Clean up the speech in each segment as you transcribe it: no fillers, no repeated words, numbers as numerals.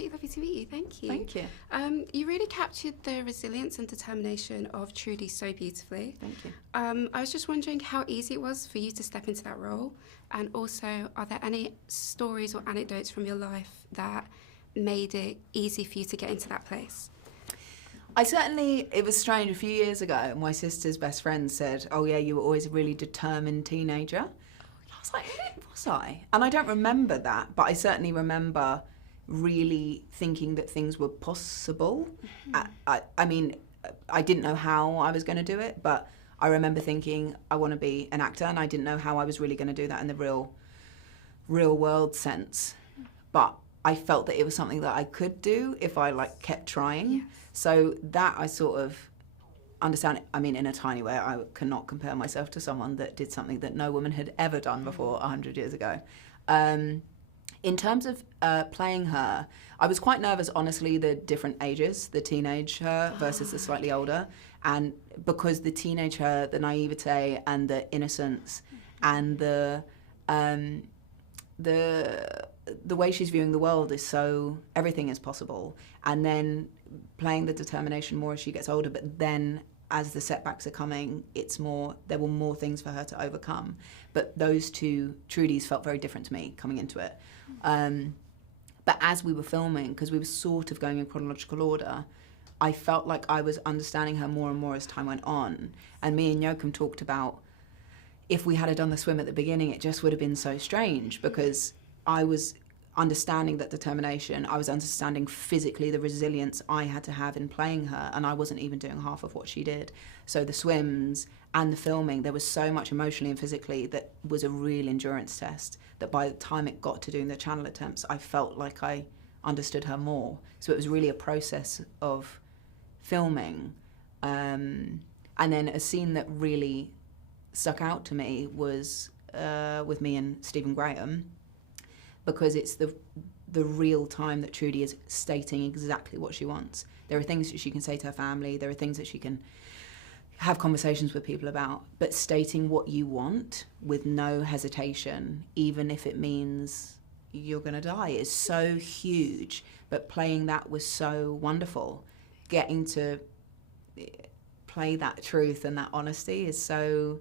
absolutely lovely to meet you. Thank you. Thank you. You really captured the resilience and determination of Trudy so beautifully. Thank you. I was just wondering how easy it was for you to step into that role, and also, are there any stories or anecdotes from your life that made it easy for you to get into that place? It was strange, a few years ago, my sister's best friend said, oh yeah, you were always a really determined teenager. I was like, was I? And I don't remember that, but I certainly remember really thinking that things were possible. I mean, I didn't know how I was going to do it, but I remember thinking I want to be an actor, and I didn't know how I was really going to do that in the real world sense. But I felt that it was something that I could do if I kept trying. Yes. So that I sort of understand. I mean, in a tiny way, I cannot compare myself to someone that did something that no woman had ever done before 100 years ago. In terms of playing her, I was quite nervous, honestly, the different ages, the teenage her versus the slightly older. And because the teenage her, the naivete and the innocence and the way she's viewing the world is so, everything is possible. And then playing the determination more as she gets older, but then as the setbacks are coming, there were more things for her to overcome. But those two Trudys felt very different to me coming into it. But as we were filming, because we were sort of going in chronological order, I felt like I was understanding her more and more as time went on. And me and Joachim talked about, if we had done the swim at the beginning, it just would have been so strange, because I was understanding that determination, I was understanding physically the resilience I had to have in playing her, and I wasn't even doing half of what she did. So the swims and the filming, there was so much emotionally and physically that was a real endurance test, that by the time it got to doing the channel attempts, I felt like I understood her more. So it was really a process of filming. And then a scene that really stuck out to me was with me and Stephen Graham, because it's the real time that Trudy is stating exactly what she wants. There are things that she can say to her family, there are things that she can have conversations with people about, but stating what you want with no hesitation, even if it means you're going to die, is so huge. But playing that was so wonderful. Getting to play that truth and that honesty is so,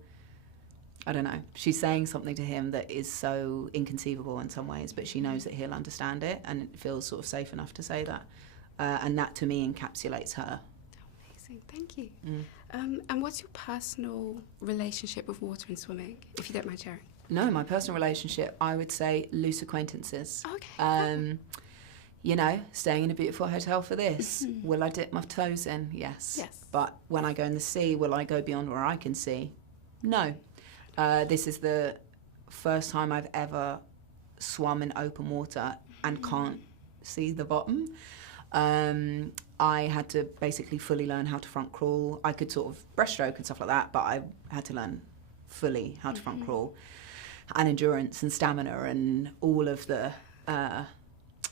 I don't know, she's saying something to him that is so inconceivable in some ways, but she knows that he'll understand it, and it feels sort of safe enough to say that. And that to me encapsulates her. Amazing, thank you. And what's your personal relationship with water and swimming, if you don't mind sharing? No, my personal relationship, I would say loose acquaintances. Okay. You know, staying in a beautiful hotel for this. Will I dip my toes in? Yes. Yes. But when I go in the sea, will I go beyond where I can see? No. This is the first time I've ever swum in open water and can't see the bottom. I had to basically fully learn how to front crawl. I could sort of breaststroke and stuff like that, but I had to learn fully how to front crawl, and endurance and stamina and all of the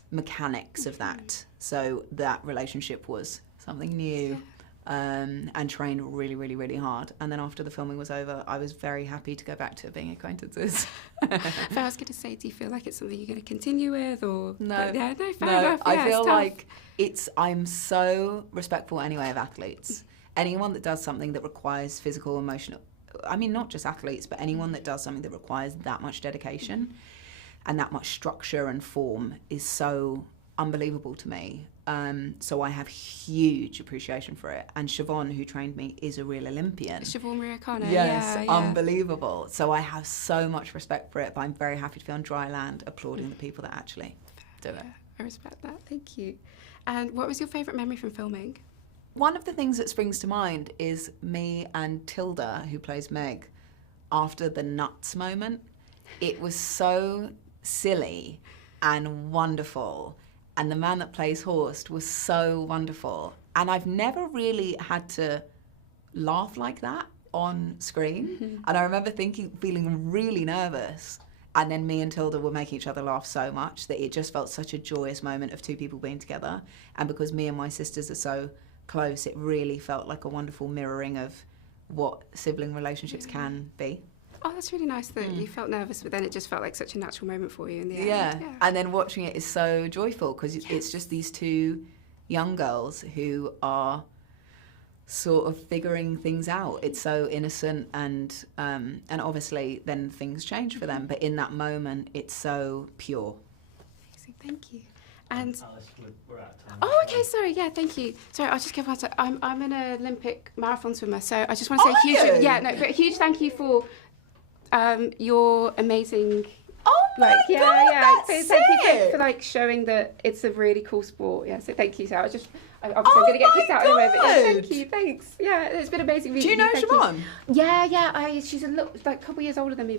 mechanics of that. So that relationship was something new. And trained really, really, really hard. And then after the filming was over, I was very happy to go back to being acquaintances. But I was going to say, do you feel like it's something you're going to continue with, or no? Yeah, no, fair enough. Yeah, I feel tough. like I'm so respectful anyway of athletes. Anyone that does something that requires physical, emotional, I mean, not just athletes, but anyone that does something that requires that much dedication and that much structure and form is so unbelievable to me. So I have huge appreciation for it. And Siobhan, who trained me, is a real Olympian. Siobhan Mariacana. Yes, yeah. Unbelievable. So I have so much respect for it, but I'm very happy to be on dry land applauding the people that actually do it. I respect that. Thank you. And what was your favourite memory from filming? One of the things that springs to mind is me and Tilda, who plays Meg, after the nuts moment. It was so silly and wonderful. And the man that plays Horst was so wonderful. And I've never really had to laugh like that on screen. And I remember feeling really nervous. And then me and Tilda were making each other laugh so much that it just felt such a joyous moment of two people being together. And because me and my sisters are so close, it really felt like a wonderful mirroring of what sibling relationships can be. Oh, that's really nice that you felt nervous, but then it just felt like such a natural moment for you in the end. Yeah. And then watching it is so joyful because it's just these two young girls who are sort of figuring things out. It's so innocent, and obviously then things change for them, but in that moment it's so pure. Amazing, thank you. And Alice, we're out of time. oh, okay, sorry, yeah, thank you. Sorry, I'll just give one. I'm an Olympic marathon swimmer, so I just want to say a huge thank you for your amazing. Oh my God, that's Thank you sick. for like showing that it's a really cool sport. Yeah, so thank you. So obviously I'm going to get kicked out anyway. But yeah, thank you, thanks. Yeah, it's been amazing. Do you know Thank Siobhan? Yeah, she's a couple years older than me.